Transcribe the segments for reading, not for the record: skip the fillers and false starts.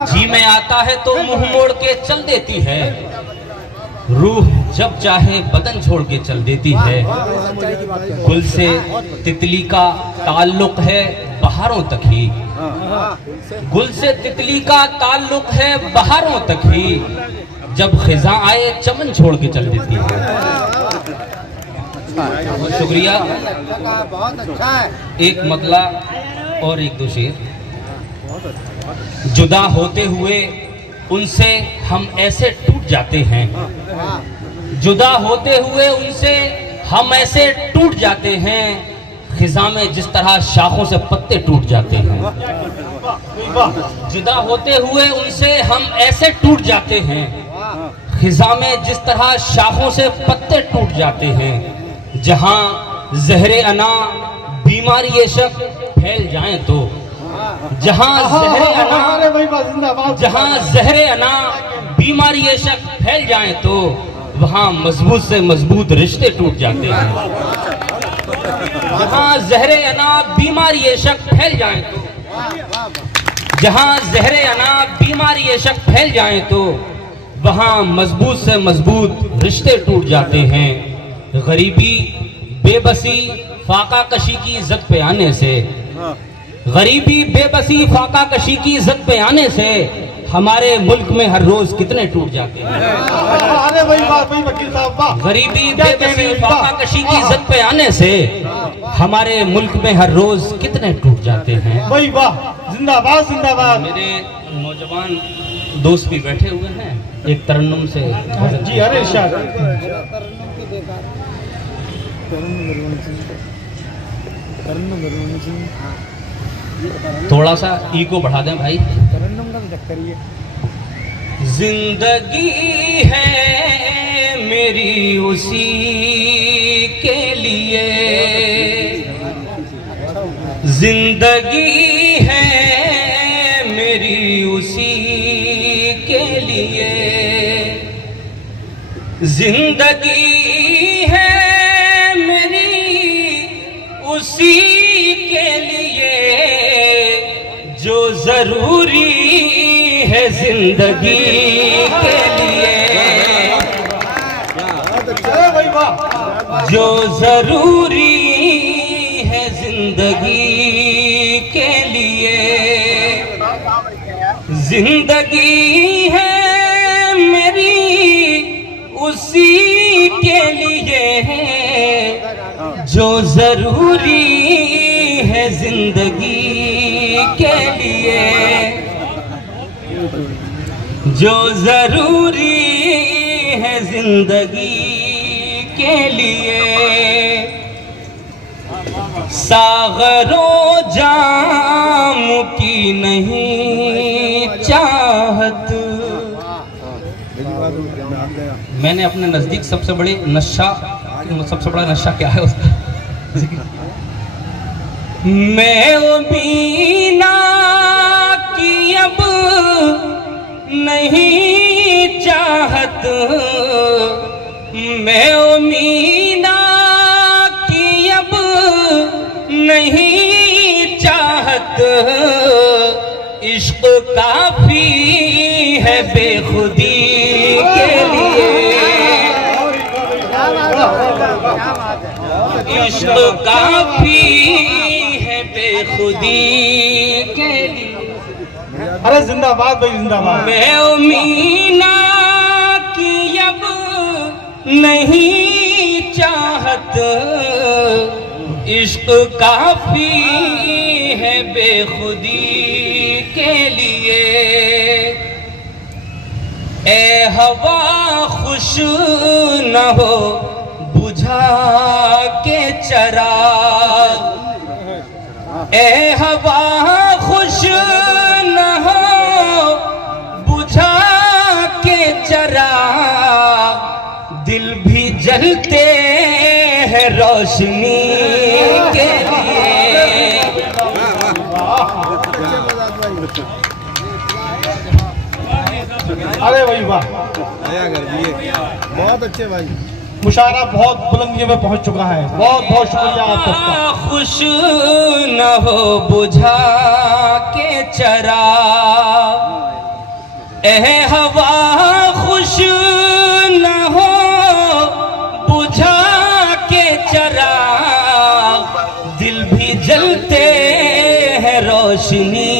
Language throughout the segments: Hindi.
जी में आता है तो मुंह मोड़ के चल देती है, रूह जब चाहे बदन छोड़ के चल देती है। गुल से तितली का ताल्लुक है बहारों तक ही, गुल से तितली का ताल्लुक है बहारों तक ही, जब खिजा आए चमन छोड़ के चल देती है। बहुत शुक्रिया। बहुत अच्छा है। एक मतला और एक दो शेर। जुदा होते हुए उनसे हम ऐसे टूट जाते हैं, जुदा होते हुए उनसे हम ऐसे टूट जाते हैं, खिजा में जिस तरह शाखों से पत्ते टूट जाते हैं। जुदा होते हुए उनसे हम ऐसे टूट जाते हैं, खिजा में जिस तरह शाखों से पत्ते टूट जाते हैं। जहां जहरे अना बीमारी ये शक फैल जाए तो, जहां जहरे अना बीमारी ये शक फैल जाए तो, वहां मजबूत से मजबूत रिश्ते टूट जाते हैं। जहां जहरे अना बीमारी ये शक फैल जाए तो, जहां जहरे अना बीमारी ये शक फैल जाए तो, वहां मजबूत से मजबूत रिश्ते टूट जाते हैं। गरीबी बेबसी फाका कशी की इज्जत पे आने से, गरीबी बेबसी फाका कशी की इज्जत पे आने से, हमारे मुल्क में हर रोज कितने टूट जाते हैं। गरीबी बेबसी फाका कशी की इज्जत पे आने से, हमारे मुल्क में हर रोज कितने टूट जाते हैं। जिंदाबाद जिंदाबाद। मेरे नौजवान दोस्त भी बैठे हुए हैं, एक तरन्नुम से जी अरे थोड़ा सा ईगो बढ़ा दें भाई। तरन्नुम का चक्कर ये जिंदगी है मेरी उसी के लिए, जिंदगी है मेरी उसी के लिए, जिंदगी है मेरी उसी के लिए, जो जरूरी है जिंदगी के लिए, जो जरूरी है जिंदगी के लिए, जिंदगी है मेरी उसी के लिए, जो जरूरी है जिंदगी के लिए, जो जरूरी है जिंदगी के लिए। सागरों जाम की नहीं चाहत, मैंने अपने नजदीक सबसे बड़ा नशा क्या है उसका, मैं वो मीना की अब नहीं चाहत, मैं वो मीना की अब नहीं चाहत, इश्क काफी है बेखुदी के लिए, इश्क काफी है बेखुदी के लिए। अरे जिंदाबाद भाई जिंदाबाद। मैं मीना की अब नहीं चाहत, इश्क काफी है बेखुदी के लिए। ए हवा खुश न हो बुझा के चराग, ए हवा खुश न हो बुझा के चराग, दिल भी जलते हैं रोशनी के लिए। अरे भाई वाह, बहुत अच्छे भाई। मुशायरा बहुत बुलंदियों में पहुंच चुका है। बहुत बहुत शुक्रिया आप सबका। खुश न हो बुझा के चरा, ए हवा खुश न हो बुझा के चराग, दिल भी जलते हैं रोशनी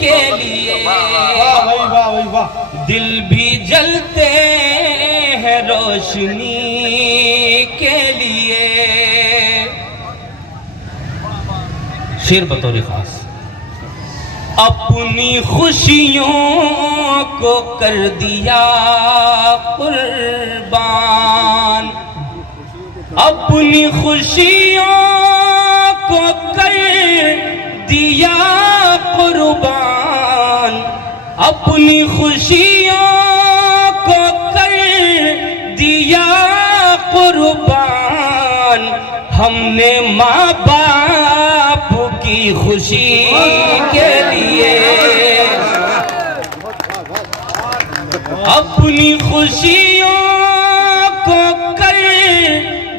के लिए, वाह भाई वाह भाई वाह। दिल भी जलते हैं रोशनी के लिए। शेर बतौर खास, अपनी खुशियों को कर दिया कुर्बान, अपनी खुशियों को कर दिया कुर्बान, अपनी खुशियों को कर दिया कुर्बान, हमने माँ बाप की खुशी के लिए, अपनी खुशियों को कर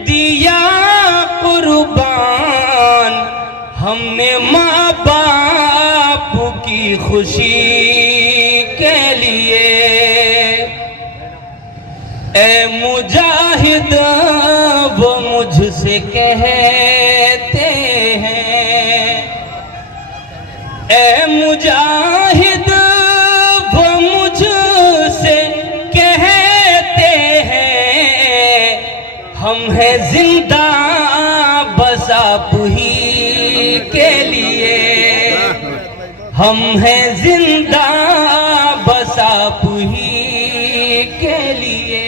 दिया कुर्बान, हमने माँ बाप की खुशी के लिए। ए मुजाहिद वो मुझसे कहते हैं, ए मुजाहिद वो मुझसे कहते हैं, हम हैं जिंदा बस आप ही के लिए, हम हैं जिंदा बस आप ही के लिए।